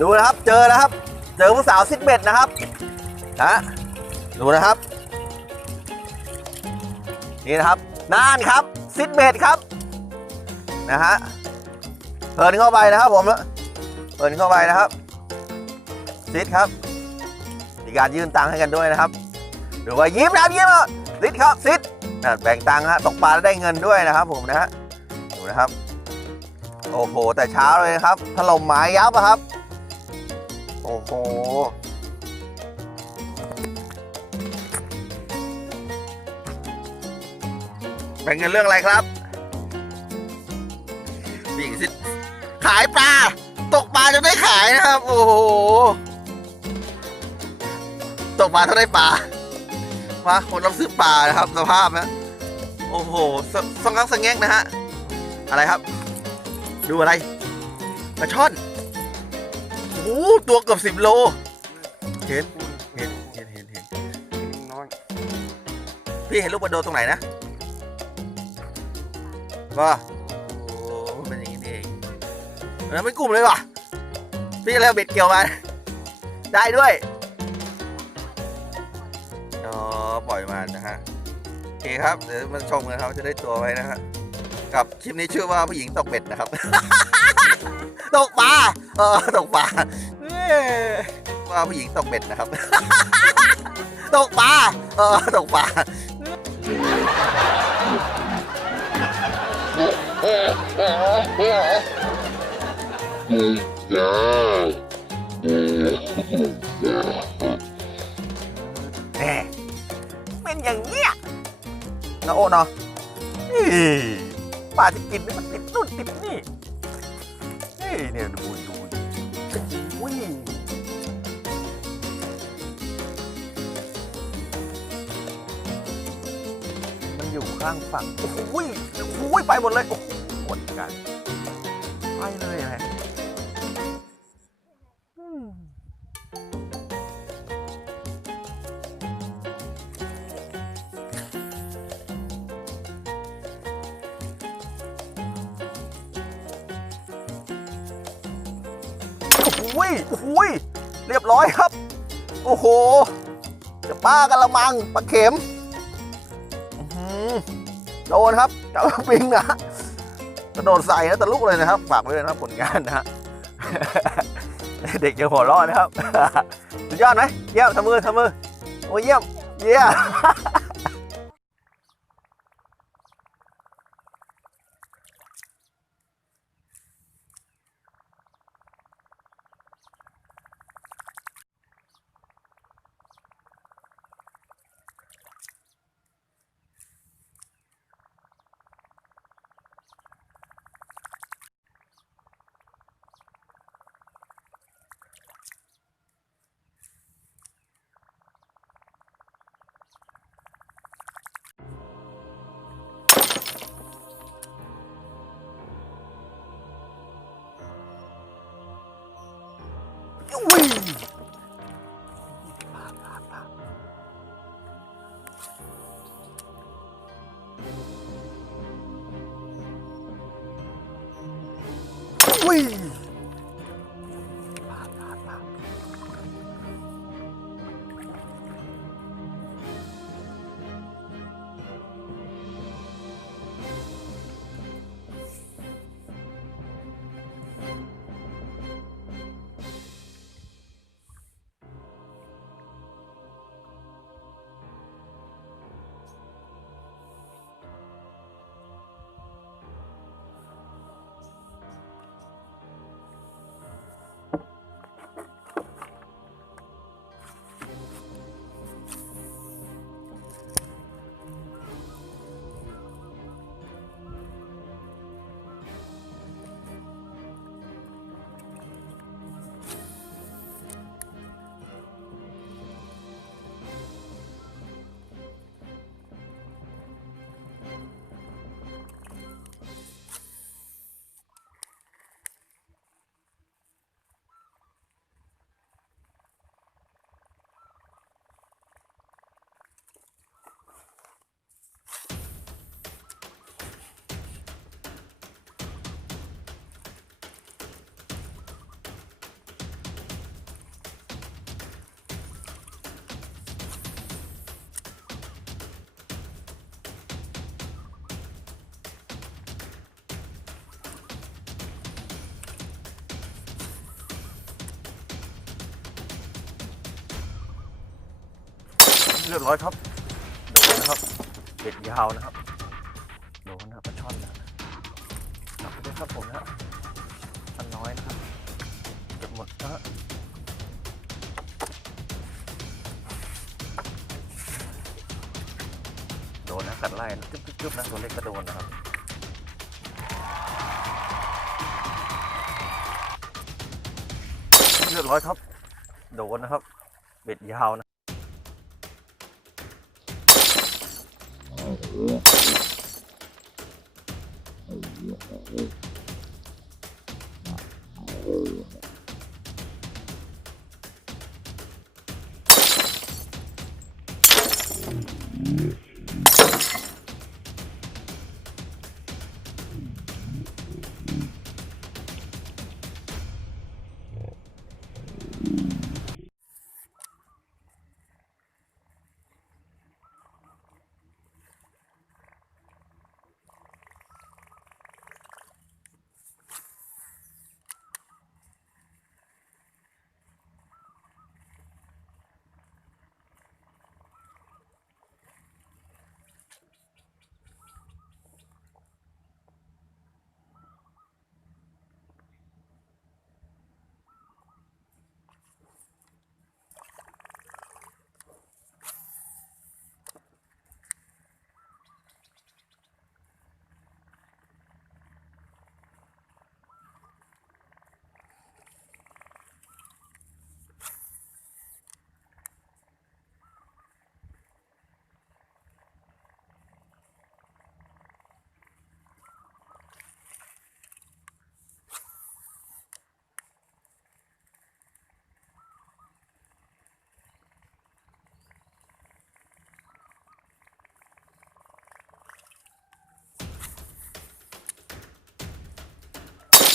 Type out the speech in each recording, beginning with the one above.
ดูนะครับ เจอแล้วครับ เจอผู้สาวซิดเบ็ดนะครับฮะดูนะครับ นี่นะครับน่านครับซิดเบ็ดครับนะฮะเปิดเข้าไปนะครับผมเปิดเข้าไปนะครับซิดครับมีการยื่นตังค์ให้กันด้วยนะครับดูว่ายิ้มนะครับยิ้มอะซิดครับซิดอะแบ่งตังค์ฮะตกปลาแล้วได้เงินด้วยนะครับ ผมนะฮะดูนะครับ โอ้โหแต่เช้าเลยนะครับถล่มหมายยับอะครับ อ้โหแบ่งเงินเรื่องอะไรครับพี่งสิขายปลา ตกปลาจะได้ขายนะครับ โอ้โห ตกปลาเท่าได้ปลามาคนรับซื้อปลานะครับ สภาพนะโอ้โหสสองครั้งสังแงกนะฮะ อะไรครับ ดูอะไรปลาช่อน หตัวเกือบสิบโล เห็น เห็น เห็น เห็นเห็นน้อย พี่เห็นลูกปลาโดตรงไหนนะว่าโอ้เป็นอย่างนี้นี่เองแล้วไม่กลุ่มเลยว่ะ พี่แล้วเบ็ดเกี่ยวมาได้ด้วยอ๋อปล่อยมันนะฮะ โอเคครับ เดี๋ยวมันชมกันครับ จะได้ตัวไว้นะฮะ กับคลิปนี้ชื่อว่าผู้หญิงตกเบ็ดนะครับ ตกปลาเออตกปลาเอ้ยว่าผู้หญิงตกเบ็ดนะครับ ตกปลาเออตกปลาแหมเป็นอย่างเงี้ยนะโอ้เนาะอี้ป่าจะกินนี่มันติดนู่นติดนี่เฮ้ ยเนี่ยดูดูอุ้ยมันอยู่ข้างฝั่งโอ้โหโอ้ยไปหมดเลยโอ้โหหมดกัน ไปเลยแหละ อ้โหโอ้โหเรียบร้อยครับ โอ้โหจะป้ากันละมังปลาเข็มโดนครับจับปิงนะกระโดดใส่นะตะลุกเลยนะครับฝากไว้เลยนะผลงานนะฮะเด็กจะหัวเร้อนนะครับสุดยอดไหมเยี่ยมทำมือทำมือโอ้ยเยี่ยมเยี่ยม อุ้ย เรียบร้อยครับ โดนนะครับเบ็ดยาวนะครับ โดนนะครับปลาช่อนนะจับไปด้วยครับผมนะฮะอันน้อยนะครับเก็บหมดนะโดนนะกัดไล่นะจึ๊บๆๆนะตัวเล็กก็โดนนะครับเรียบร้อยครับ โดนนะครับ เบ็ดยาวนะ Oh, yeah.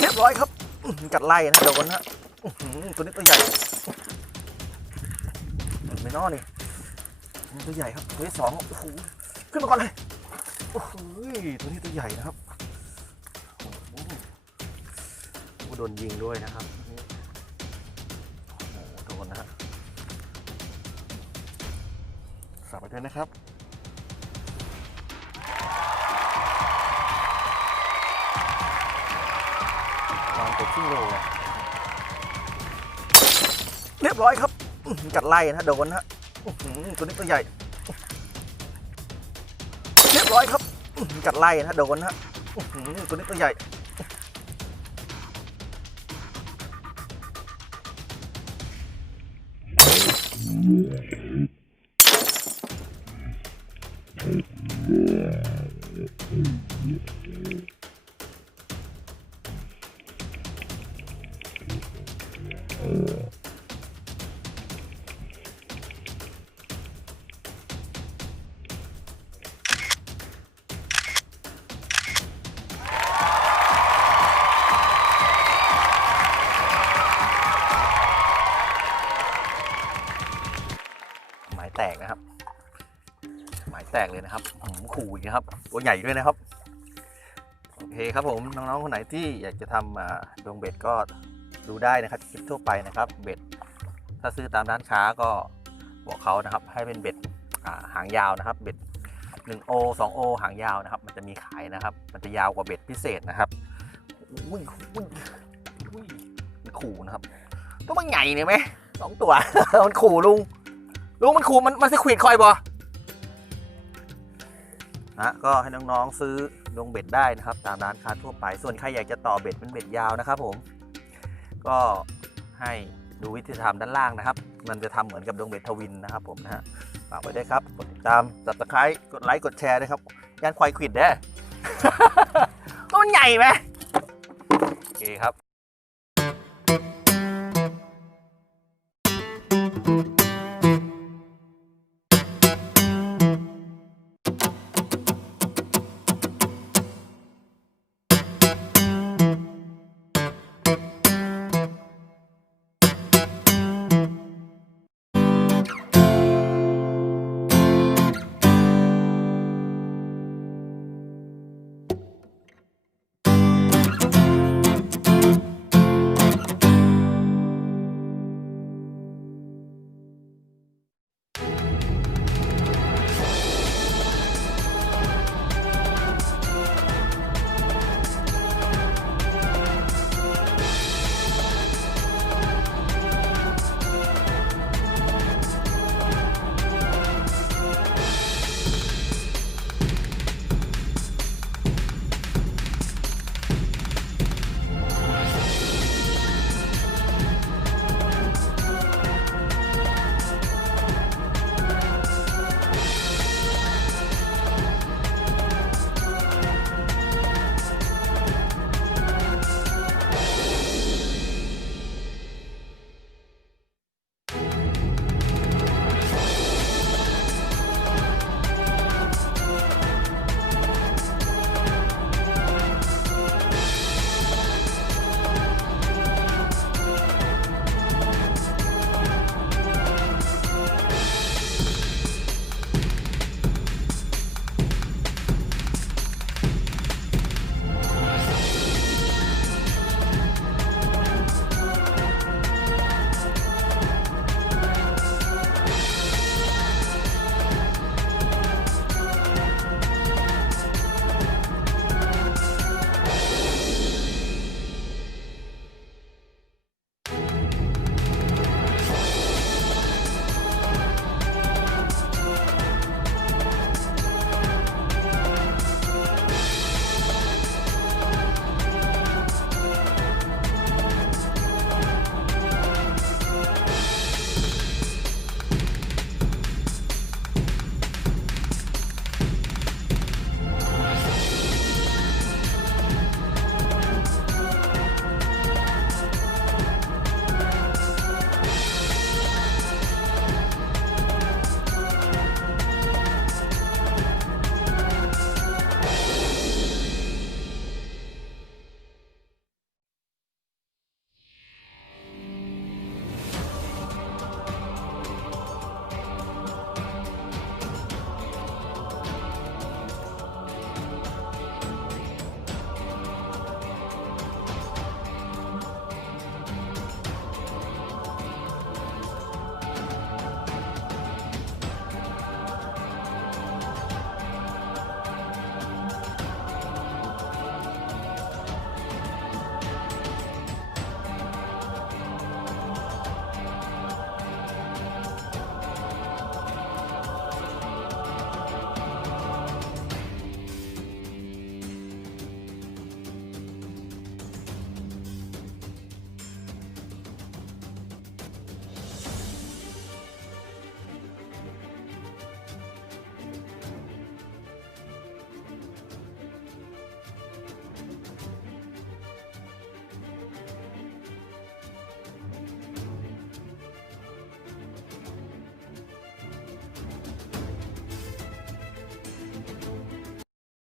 เรียบร้อยครับอื้อหือกัดไล่นะโดนนะอื้อหือตัวนี้ตัวใหญ่ไม่นอนี่นี่ตัวใหญ่ครับตัวที่สองโอ้โหขึ้นมาก่อนเลยโอ้โหตัวนี้ตัวใหญ่นะครับโอ้โดนยิงด้วยนะครับโอ้โหโดนนะฮะสับไปด้วยนะครับ งโลเรียบร้อยครับอื้อหือกัดไล่นะโดนนฮะตัวนี้ตัวใหญ่ เรียบร้อยครับอื้อหือกัดไล่นะโดนนฮะตัวนี้ตัวใหญ่ห หมายแตกเลยนะครับหืมขู่อีกนะครับ ตัวใหญ่ด้วยนะครับ โอเคครับผมน้องๆคนไหนที่อยากจะทำอ่าดวงเบ็ดก็ดูได้นะครับคลิปทั่วไปนะครับ เบ็ด ถ้าซื้อตามร้านค้าก็บอกเขานะครับ ให้เป็นเบ็ดอ่าหางยาวนะครับ เบ็ด1โอ2โอหางยาวนะครับ มันจะมีขายนะครับ มันจะยาวกว่าเบ็ดพิเศษนะครับอุ้ยอุ้ยอุ้ยมันขู่นะครับตัวมันใหญ่เนี่ยไหมสองตัวมันขู่ลุงลุงมันขู่มันมันสควิดคอยบอ นะก็ให้น้องๆซื้อดวงเบ็ดได้นะครับ ตามร้านค้าทั่วไป ส่วนใครอยากจะต่อเบ็ดเป็นเบ็ดยาวนะครับผม ก็ให้ดูวิธีทำด้านล่างนะครับ มันจะทำเหมือนกับดวงเบ็ดทวินนะครับผมนะฮะฝากไว้ด้วยครับกดติดตามสับสไครต์กดไลค์กดแชร์ด้วยครับย่านควายควิดเด้อก็มันใหญ่ไหมโอเคครับ